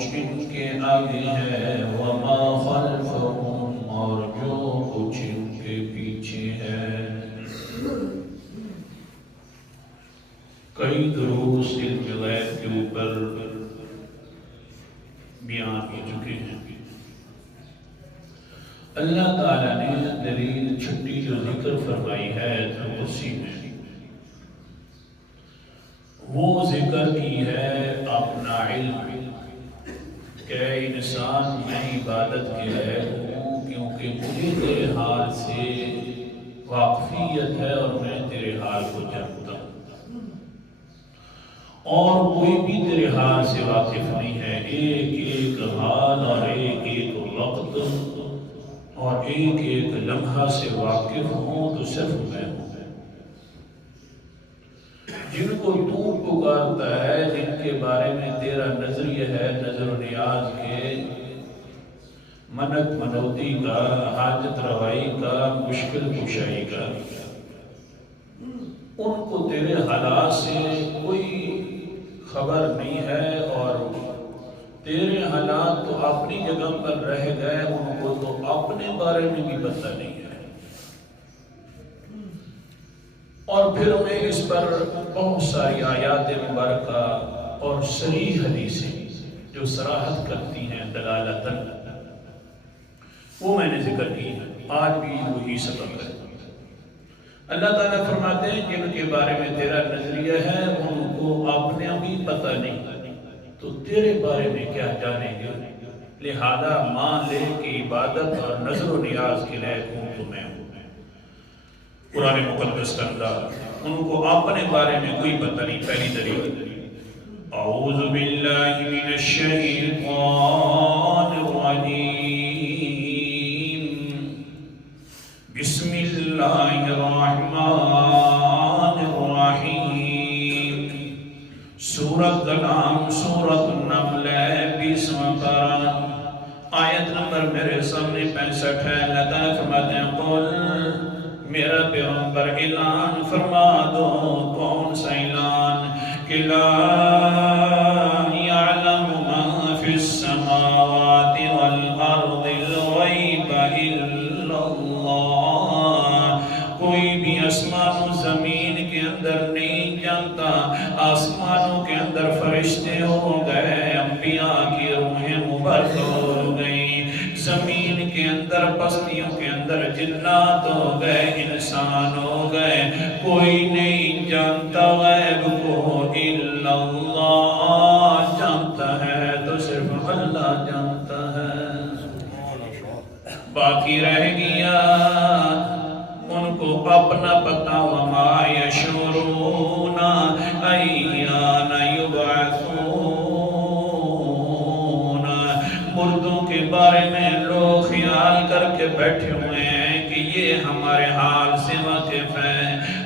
کچھ ان کے آگے ہے وما خلفهم اور جو کچھ ان کے پیچھے ہے۔ کئی دروس علم غیب کے اوپر بیان ہو چکے ہیں۔ اللہ تعالیٰ نے دلیل چھٹی جو ذکر فرمائی ہے کرسی میں، وہ ذکر کی ہے اپنا علم کہ انسان میں عبادت کے لائق ہوں کیونکہ مجھے تیرے حال سے واقفیت ہے اور میں تیرے حال کو جانتا ہوں، اور کوئی بھی تیرے حال سے واقف نہیں ہے۔ ایک ایک حال اور ایک ایک وقت اور ایک ایک لمحہ سے واقف ہوں تو صرف میں ہوں۔ جن کو تو پکارتا ہے، جن کے بارے میں تیرا نظریہ ہے نظر و نیاز کے، منت منوتی کا، حاجت روائی کا، مشکل کشائی کا، ان کو تیرے حالات سے کوئی خبر نہیں ہے، اور تیرے حالات تو اپنی جگہ پر رہ گئے، ان کو تو اپنے بارے میں بھی پتہ نہیں ہے۔ اور پھر میں اس پر بہت ساری آیات مبارکہ اور صریح حدیثیں جو صراحت کرتی ہیں دلالتاً، وہ میں نے ذکر کی ہے، آج بھی وہی سبق ہے۔ اللہ تعالیٰ فرماتے ہیں جن کے بارے میں تیرا نظریہ ہے ان کو اپنے بھی پتہ نہیں، تو تیرے بارے میں کیا جانیں گے؟ لہذا مان لے کہ عبادت اور نظر و نیاز کے لائق ہوں تو میں ہوں۔ قرآن مقدس کا انداز، ان کو اپنے بارے میں کوئی پتہ نہیں۔ پہلی دلیل، اعوذ باللہ من الشیطان الرجیم، بسم اللہ الرحمن الرحیم۔ سورت کا نام سورت النمل ہے، 20واں پارہ، آیت نمبر میرے سامنے 65 ہے۔ اللہ تعالیٰ فرماتے ہیں قل، میرا پیغمبر اعلان فرما دو، کون سا اعلان؟ کہ لا یعلم ما فی السماوات والارض الغیب الا اللہ، کوئی بھی آسمان و زمین کے اندر نہیں جانتا۔ آسمانوں کے اندر فرشتے ہو گئے، انبیاء کی روحیں مبارکہ ہو گئی، زمین کے اندر بستیوں کے اندر جنات ہو گئے، انسان ہو گئے، کوئی نہیں جانتا غیب کو الا اللہ، جانتا ہے تو صرف اللہ جانتا ہے۔ باقی رہ گیا ان کو اپنا پتہ، وما یشعرون ایان یبعثون۔ مردوں کے بارے میں لوگ خیال کر کے بیٹھے ہوئے ہیں کہ یہ ہمارے حال سے واقف ہے۔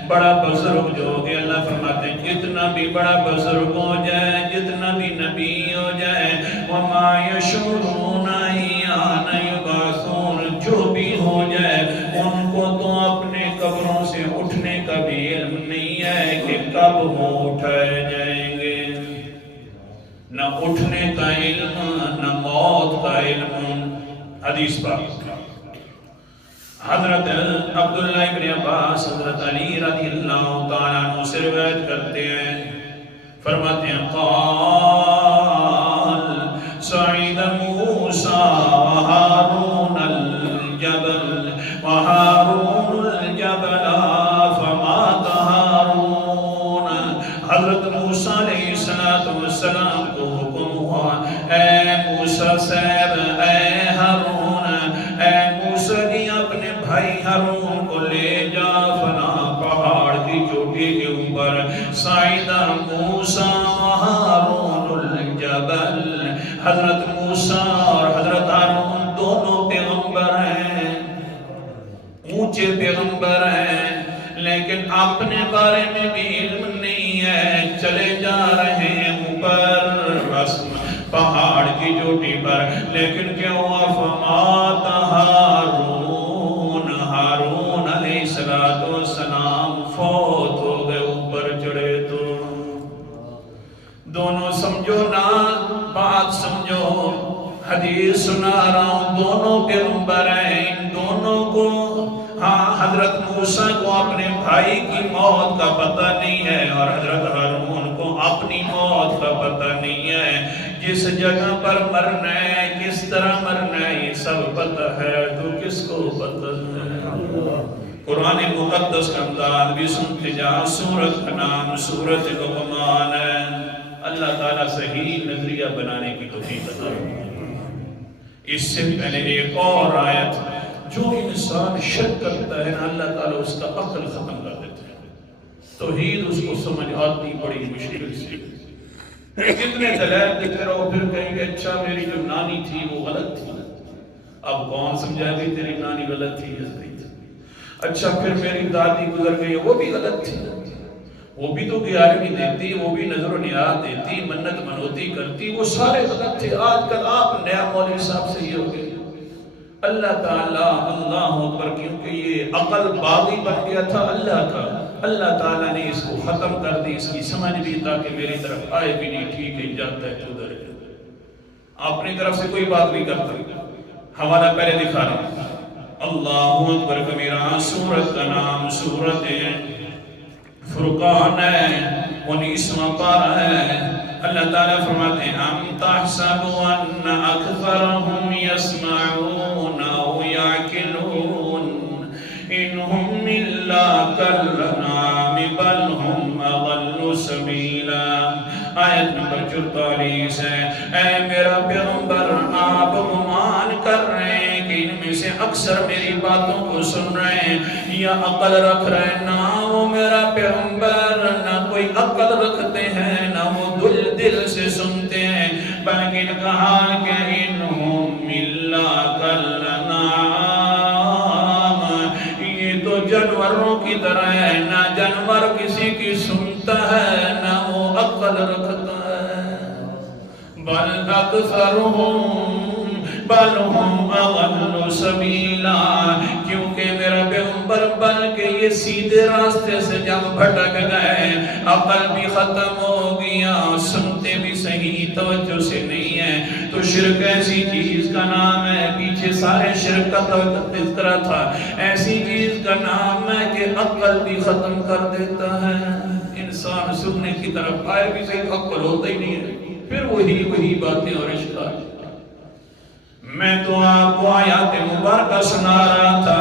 بڑا بزرگ جو ہو گیا، اللہ فرماتے ہیں جتنا بھی بڑا بزرگ ہو جائے، جتنا بھی نبی ہو جائے، وما یشعرون ایان یبعثون، جو بھی ہو جائے ان کو تو اپنے قبروں سے اٹھنے کا بھی علم نہیں ہے کہ کب وہ اٹھائے جائیں گے۔ نہ اٹھنے کا علم، نہ موت کا علم۔ حدیث پاک حضرت عبداللہ ابن عباس، حضرت علی رضی اللہ تعالیٰ عنہ سے روایت کرتے ہیں، فرماتے ہیں قال صعید موسیٰ وہارون الجبل وہارون الجبل فمات ہارون۔ حضرت موسیٰ علیہ السلام کو حکم ہوا، اے موسیٰ صاحب، اے ہارون، اے موسیٰ جی اپنے بھائی ہارون کو لے جا فلاں پہاڑ کی چوٹی کے اوپر۔ صعیدہ موسیٰ وہارون الجبل، حضرت موسیٰ اور حضرت ہارون دونوں پیغمبر ہیں، اونچے پیغمبر ہیں، لیکن اپنے بارے میں بھی علم نہیں ہے۔ چلے جا رہے ہیں اوپر بس پہاڑ کی چوٹی پر، لیکن کیا ہوا؟ فمات ہارون، ہارون علیہ السلام فوت ہو گئے۔ اوپر چڑھے تو دونوں دونوں سمجھو نا، بات سمجھو، حدیث سنا رہا ہوں، دونوں پیغمبر ہیں، ان دونوں کو ہاں حضرت موسیٰ کو اپنے بھائی کی موت کا پتہ نہیں ہے اور حضرت ہارون کو اپنی موت کا پتہ نہیں ہے۔ جس جگہ پر مرنا ہے، کس طرح مرنا ہے، یہ سب پتہ ہے، تو کس کو پتہ ہے؟ قرآن مقدس کا انداز بھی سنتے جا، سورت کا نام سورت لقمان ہے۔ اللہ تعالیٰ صحیح نظریہ بنانے کی توفیق عطا فرمائے۔ اس سے پہلے ایک اور آیت، جو انسان شرک کرتا ہے نا اللہ تعالیٰ اس کا عقل ختم کر دیتا ہے، توحید اس کو سمجھ آتی بڑی مشکل سے۔ کتنے دلائل دکھ رہو، پھر کہیں گے اچھا میری جو نانی تھی وہ غلط تھی، اب کون سمجھائے بھی تیری نانی غلط تھی یا صحیح تھی؟ اچھا پھر میری دادی گزر گئی، وہ بھی غلط تھی، وہ بھی تو 11ویں دیتی، وہ بھی نظر و نیاز دیتی، منت منوتی کرتی، وہ سارے غلط تھے۔ آج کل آپ نیا مولوی صاحب سے یہ ہو گئے۔ اللہ تعالیٰ اللہ اکبر، کیونکہ یہ عقل باغی بن گیا تھا اللہ کا، اللہ تعالیٰ نے اس کو ختم کر دی، اس کی سمجھ بھی تاکہ میری طرف آئے بھی نہیں، ٹھیک ہے جاتا ہے تو ادھر ہے، اپنی طرف سے کوئی بات نہیں کرتا۔ حوالہ پہلے دکھا رہا ہوں، اللہ اکبر کبیرہ، سورت کا نام سورت فرقان ہے، 19واں پارہ ہے۔ اللہ تعالیٰ فرماتے ہیں ام تحسب ان اکثرهم یسمعون او یعقلون انہم الا کالانعام بل ہم اضل سبیلا۔ آیت نمبر 44 ہے۔ اے میرا پیغمبر، آپ گمان کر رہے ہیں کہ ان میں سے اکثر میری باتوں کو سن رہے ہیں یا عقل رکھ رہے ہیں؟ نہ وہ میرا پیغمبر نہ کوئی عقل رکھتے ہیں، نہ وہ دل سے سنتے ہیں، بلکہ کہا کہ انہم الا کالانعام، یہ تو جانوروں کی طرح ہے، نہ جانور کسی کی سنتا ہے نہ وہ عقل رکھتا ہے۔ بل اکثرهم بل ہم اضل سبیلا، کیونکہ میرا پیغمبر بلکہ یہ سیدھے راستے سے جب بھٹک گئے، عقل بھی ختم ہو گیا، سنتے بھی صحیح توجہ سے نہیں ہے۔ تو شرک ایسی چیز کا نام ہے، پیچھے سارے شرک کا تذکرہ تھا، ایسی چیز کا نام ہے کہ عقل بھی ختم کر دیتا ہے۔ انسان سننے کی طرف آئے بھی صحیح، عقل ہوتا ہی نہیں ہے، پھر وہی باتیں اور اشکال۔ میں تو آپ کو آیات مبارکہ سنا رہا تھا،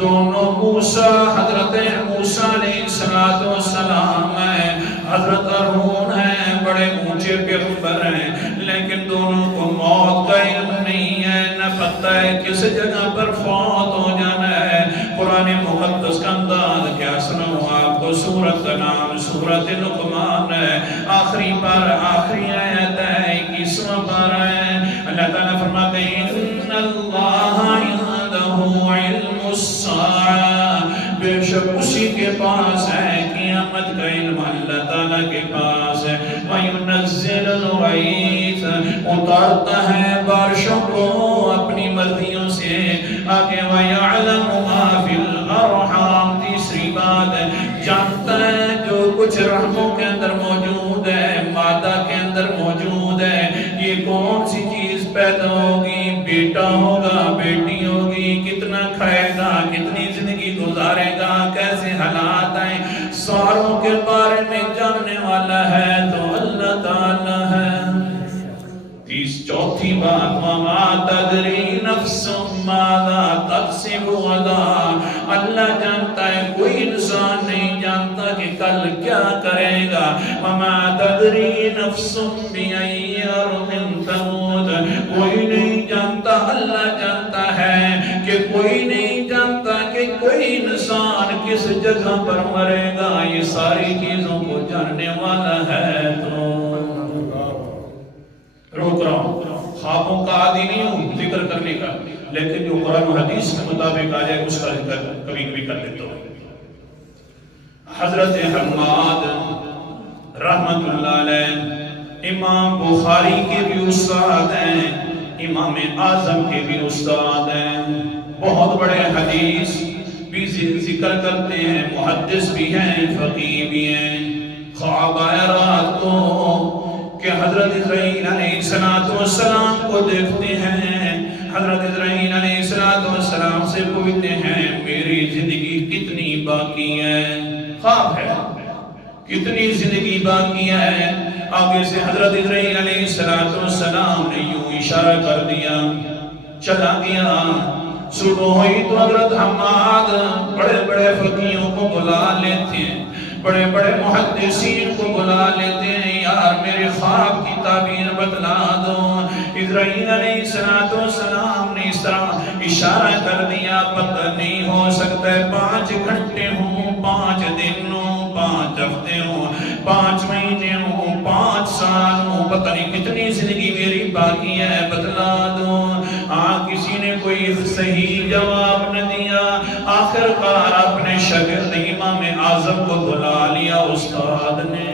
دونوں موسیٰ، حضرت موسیٰ علیہ السلام ہیں، حضرت ہارون ہیں، بڑے اونچے پیغمبر ہیں، لیکن دونوں کو موت کا علم نہیں ہے، نہ پتہ ہے کس جگہ پر فوت ہو جانا ہے۔ قرآن مقدس کا انداز کیا سناؤں آپ کو، سورت کا نام سورت لقمان ہے، آخری آیت ہے، 21واں پارہ ہے۔ اللہ تعالیٰ فرماتے ہیں ان اللہ عنده علم الساعہ، بے شک اسی کے پاس ہے قیامت کا علم، اللہ تعالیٰ کے پاس ہے۔ وَيُنَزِّلُ الْغَيْثَ، اتارتا ہے بارشوں کو اپنی مرضیوں سے آگے۔ وَيَعْلَمُ مَا فِي الْأَرْحَامِ، تیسری بات ہے جانتا ہے جو کچھ رحموں کے اندر موجود ہے، مادہ کے اندر موجود ہے، یہ کون سی چیز پیدا ہوگی، بیٹا ہوگا بیٹی ہوگی، کتنا کھائے گا، کتنی زندگی گزارے گا، کیسے حالات آئیں، ساروں کے بارے میں جاننے والا ہے تو اللہ تعالیٰ ہے۔ چوتھی بات، وَمَا تَدْرِي نَفْسٌ مَاذَا تَكْسِبُ غَدًا، اللہ جانتا ہے، کوئی انسان نہیں جانتا کہ کل کیا کرے گا۔ وَمَا تَدْرِي نَفْسٌ بِأَيِّ أَرْضٍ تَمُوتُ، کوئی نہیں جانتا، اللہ جانتا ہے کہ کوئی نہیں جانتا کہ کوئی انسان کس جگہ پر مرے گا، یہ ساری چیزوں کو جاننے والا ہے۔ تو روک رہا ہوں، خوابوں کا عادی نہیں ہوں ذکر کرنے کا، لیکن جو قرآن و حدیث کے مطابق آ جائے اس کا ذکر کبھی کبھی کر لیتا ہوں۔ حضرت حماد رحمت اللہ علیہ امام بخاری کے بھی استاد ہیں، امام اعظم کے بھی استاد ہیں، بہت بڑے حدیث بھی ذکر کرتے ہیں، محدث بھی ہیں، فقیہ بھی ہیں۔ خواب آیا رات کو کہ حضرت اسرائیل علیہ السلام کو دیکھتے ہیں، حضرت اسرائیل علیہ السلام سے پوچھتے ہیں میری زندگی کتنی باقی ہے، خواب ہے کتنی زندگی باقی ہے۔ آگے سے حضرت اسرائیل علیہ السلام نے یوں اشارہ کر دیا، چلا گیا۔ صبح ہوئی تو حضرت حماد بڑے بڑے فقیہوں کو بلا لیتے ہیں، بڑے بڑے محدثین کو بلا لیتے ہیں، یار میرے خواب کی تعبیر بتلا دو۔ اسرائیل علیہ السلام نے اس طرح اشارہ کر دیا، پتہ نہیں ہو سکتا ہے 5 گھنٹے ہوں، 5 دن ہوں، 5 ہفتے ہوں، 5 مہینے ہوں، 5 سال ہوں، پتہ نہیں کتنی زندگی میری باقی ہے، بتلا دو۔ کسی نے کوئی صحیح جواب نہ دیا۔ آخر کار اپنے شاگرد امام اعظم کو بلا لیا استاد نے۔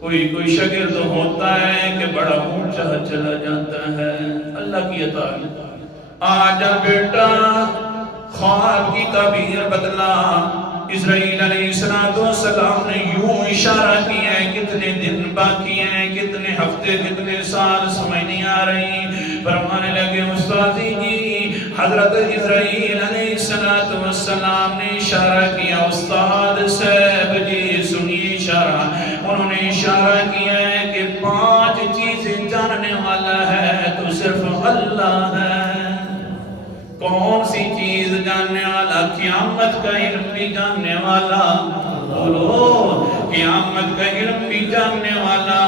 کوئی شاگرد ہوتا ہے کہ بڑا اونچا چلا جاتا ہے، اللہ کی عطا ہے۔ آجا بیٹا خواب کی تعبیر بدلا۔ اسرائیل علیہ السلام نے یوں اشارہ کیا ہے، کتنے دن باقی ہیں، کتنے ہفتے، کتنے سال، سمجھ نہیں آ رہی۔ فرمانے لگے استادی جی، حضرت اسرائیل علیہ السلام نے اشارہ کیا، استاد صاحب جی سنیے اشارہ۔ انہوں نے اشارہ کیا ہے کہ 5 چیزیں جاننے والا ہے تو صرف اللہ ہے۔ کون سی چیز جاننے والا؟ قیامت کا علم بھی جاننے والا، بولو قیامت کا علم بھی جاننے والا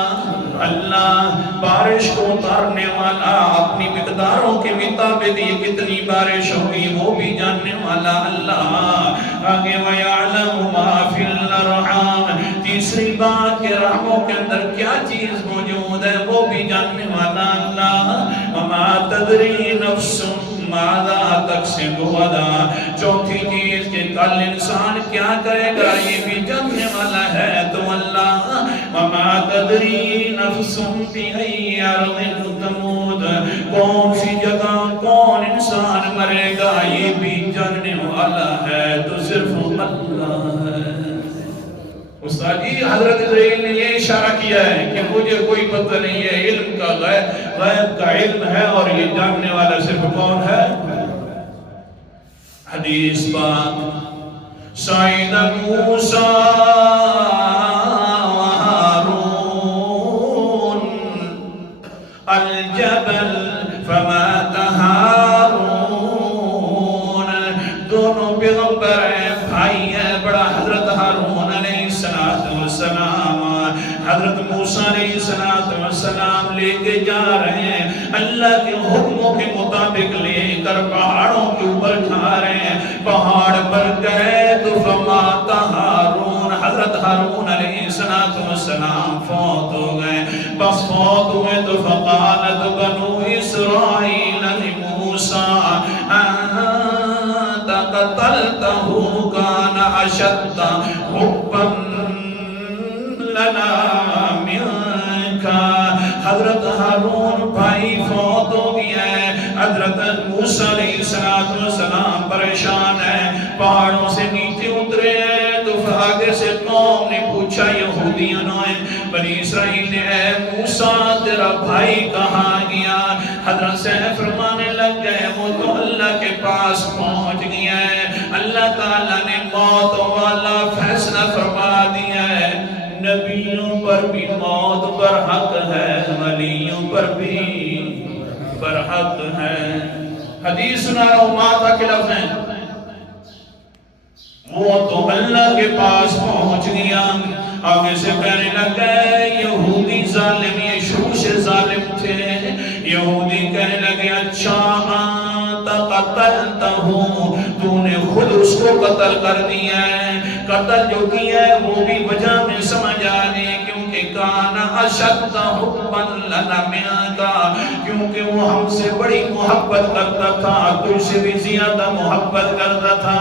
اللہ، بارش کو اتارنے والا، اپنی مقداروں کے مطابق یہ کتنی بارش ہوگی وہ بھی جاننے والا اللہ۔ آگے وَيَعْلَمُ مَا فِي الْأَرْحَامِ، تیسری بات کہ رحموں کے اندر کیا چیز موجود ہے وہ بھی جاننے والا اللہ۔ وَمَا تَدْرِي نَفْسٌ ماذا تکسب غدا، چوتھی چیز کہ کل انسان کیا کرے گا یہ بھی جاننے والا ہے تو اللہ۔ وما تدری نفس بأی ارض تموت، کون سی جگہ کون انسان مرے گا یہ بھی جاننے والا ہے تو صرف اللہ ہے۔ استاد جی حضرت اسرائیل نے یہ اشارہ کیا ہے کہ مجھے کوئی پتہ نہیں ہے، علم کا غیب کا علم ہے اور یہ جاننے والا صرف کون ہے؟ حدیث پاک صعد موسیٰ و ہارون الجبل فمات ہارون، دونوں پیغمبر ہیں، بھائی ہیں، بڑا حضرت ہارون علیہ السلام حضرت موسیٰ علیہ السلام لے کے جا رہے ہیں، اللہ کے حکموں کے مطابق لے کر پہاڑوں کے اوپر جا رہے ہیں۔ پہاڑ پر گئے تو فمات ہارون، حضرت ہارون علیہ السلام فوت ہو گئے۔ بس فوت ہوئے تو فقالت بنو اسرائیل لموسیٰ انت قتلتہ کان اشد حبا لنا منکا، حضرت ہارون بھائی فوت ہو گیا ہے۔ حضرت موسیٰ علیہ السلام پریشان ہے، پہاڑوں سے نیچے اترے ہیں تو آگے سے قوم نے پوچھا، یہودیوں نے، بنی اسرائیل نے، اے موسیٰ تیرا بھائی کہاں گیا؟ حضرت سے فرمانے لگ گئے وہ تو اللہ کے پاس پہنچ گیا ہے، اللہ تعالیٰ نے موت والا فیصلہ فرما دیا ہے۔ نبیوں پر بھی موت پر حق ہے، ولیوں پر بھی پر حق ہے۔ حدیث سنا رہا ہوں، ماتا کے لفظ ہیں، وہ تو اللہ کے پاس پہنچ گیا۔ آگے سے کہنے لگے یہودی ظالم، یہ شروع سے ظالم تھے، یہودی کہنے لگے اچھا انت قتلتہ، تو نے خود اس کو قتل کر دیا ہے۔ قتل جو کیا ہے وہ بھی وجہ میں سمجھ آنے، کیونکہ کانا اشد حبا لنا منکا، کیونکہ وہ ہم سے بڑی محبت کرتا تھا، تجھ سے بھی زیادہ محبت کرتا تھا۔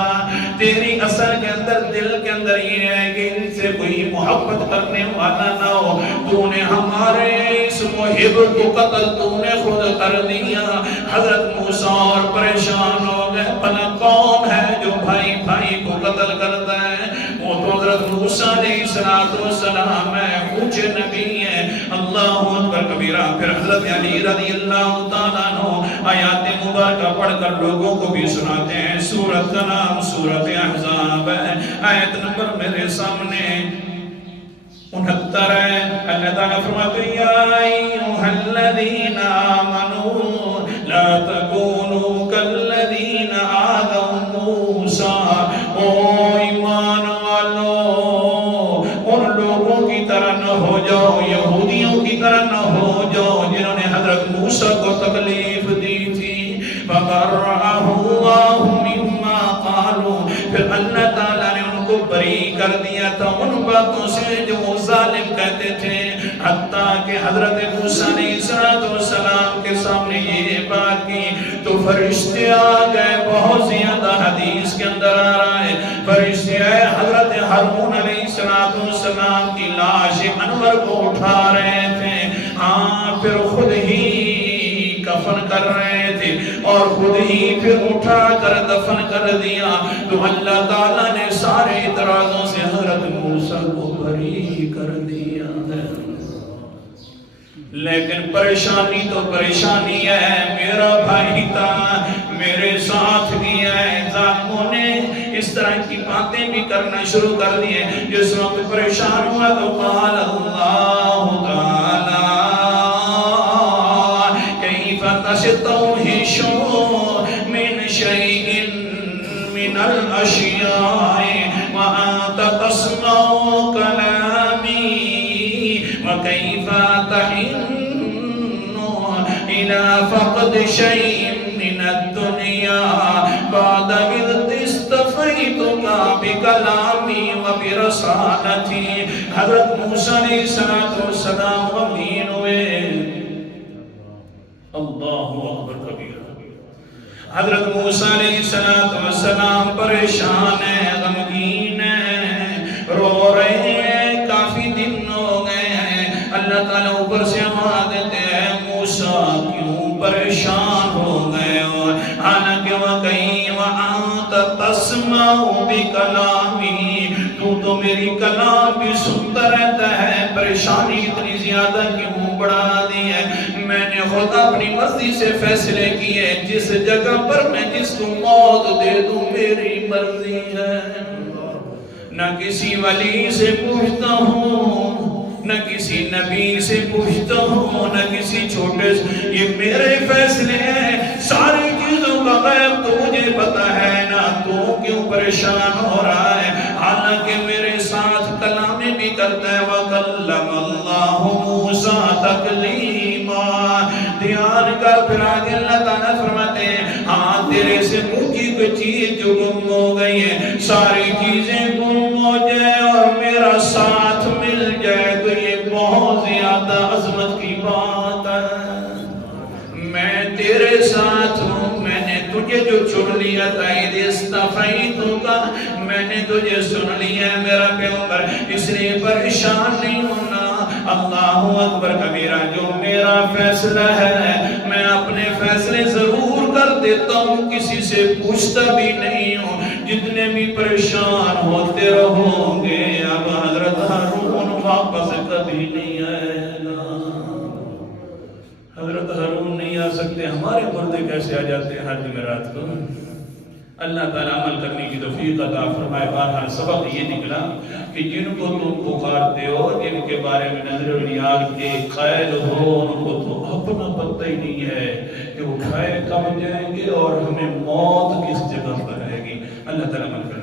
تیری اثر کے اندر، دل کے اندر یہ ہے کہ ان سے کوئی محبت کرنے والا نہ ہو، تو نے ہمارے اس محب کو قتل تو نے خود کر دیا۔ حضرت موسیٰ اور پریشان ہو گئے، بھلا کون ہے جو بھائی بھائی کو قتل کرتا ہے؟ وہ تو حضرت موسیٰ علیہ السلام ہے، اونچے نبی ہیں، اللہ اکبر کبیرہ. پھر حضرت علی رضی اللہ تعالیٰ عنہ آیات مبارکہ پڑھ کر لوگوں کو بھی سناتے ہیں. سورت کا نام سورت احزاب ہے. آیت نمبر میرے سامنے 69 ہے. اللہ تعالیٰ فرماتے ہیں یا ایھا الذین آمنوا لا تکونوا کالذین آذوا موسیٰ. او ایمان والو ان لوگوں کی طرح نہ ہو جاؤ، یہودیوں کی طرح نہ ہو جاؤ جنہوں نے حضرت موسیٰ کو تکلیف دی تھی. فبرأہ اللہ مما قالوا، پھر اللہ تعالیٰ نے ان کو بری کر دیا تھا ان باتوں سے جو وہ ظالم کہتے تھے. حتیٰ کہ حضرت موسیٰ علیہ السلام کے سامنے یہ بات کی تو فرشتے آ گئے. بہت زیادہ حدیث کے اندر آ رہا ہے فرشتے آئے حضرت ہارون علیہ السلام کی لاش انور کو اٹھا رہے تھے. ہاں پھر خود ہی کفن کر رہے تھے اور خود ہی پھر اٹھا کر دفن کر دیا. تو اللہ تعالیٰ نے سارے اعتراضوں سے حضرت موسیٰ کو بری کر دیا. لیکن پریشانی تو پریشانی ہے. میرا بھائی تھا، میرے ساتھ بھی ہے، ظالموں نے اس طرح کی باتیں بھی کرنا شروع کر دیے. جس وقت پریشان ہوا تو قال اللہ تعالی کیف تستوحشون من شیء من الاشیاء وانت تسمع کلامی وکیف تحن الى فقد شیء من الدنیا بعد اذ استفیتک بکلامی وبرسالتی. حضرت موسیٰ علیہ السلام غمگین ہوئے. اللہ اکبر کبیرہ. حضرت موسیٰ علیہ السلام پریشان ہیں، غمگین ہیں، رو رہے ہیں. کافی دن ہو گئے ہیں. اللہ تعالیٰ اوپر سے آواز دیتے ہیں موسیٰ کیوں پریشان ہو گئے ہو؟ حالانکہ وَقَيْ وَأَنْتَ تَسْمَعُ بِكَلَامِي، تو میری کلام بھی سنتا رہتا ہے. پریشانی اتنی زیادہ کیوں بڑھا دی ہے؟ میں نے خود اپنی مرضی سے فیصلے کیے. جس جگہ پر میں جس کو موت دے دوں میری مرضی ہے. نہ کسی ولی سے پوچھتا ہوں، نہ کسی نبی سے پوچھتا ہوں، نہ کسی چھوٹے سے. یہ میرے فیصلے ہیں. ساری چیزوں کا غیب تو مجھے پتا ہے نا. تو کیوں پریشان ہو رہا ہے؟ حالانکہ میرے ساتھ کلامی بھی کرتا ہے. وَكَلَّمَ اللَّهُ مُوسَىٰ تَكْلِيمًا. دھیان کر. پھر آگے اللہ تعالیٰ فرماتے ہیں ہاں تیرے سے مجھے کوئی چیز جو گم ہو گئی ہے، ساری چیزیں گم ہو جائے اور میرا ساتھ مل جائے تو یہ بہت زیادہ عظمت کی بات ہے. میں تیرے ساتھ ہوں. میں نے تجھے جو چن لیا تھا اِذ اصطفیتک، میں نے تجھے سن لیا ہے میرا پیغمبر، اس لیے پریشان نہیں ہونا. اللہ اکبر کبیرہ. جو میرا فیصلہ ہے میں اپنے فیصلے ضرور کر دیتا ہوں، کسی سے پوچھتا بھی نہیں ہوں. جتنے بھی پریشان ہوتے رہو گے اب حضرت ہارون واپس کبھی نہیں آئے گا. حضرت ہارون نہیں آ سکتے، ہمارے مردے کیسے آ جاتے ہیں ہر جمعرات کو؟ اللہ تعالیٰ عمل کرنے کی توفیق عطا فرمائے. بہرحال سبق یہ نکلا کہ جن کو تم پکارتے ہو، جن کے بارے میں نظر و نیاز کے قائل ہو، ان کو تو اپنا پتہ ہی نہیں ہے کہ وہ کھائے کب جائیں گے اور ہمیں موت کس جگہ پر رہے گی. اللہ تعالیٰ عمل کرے.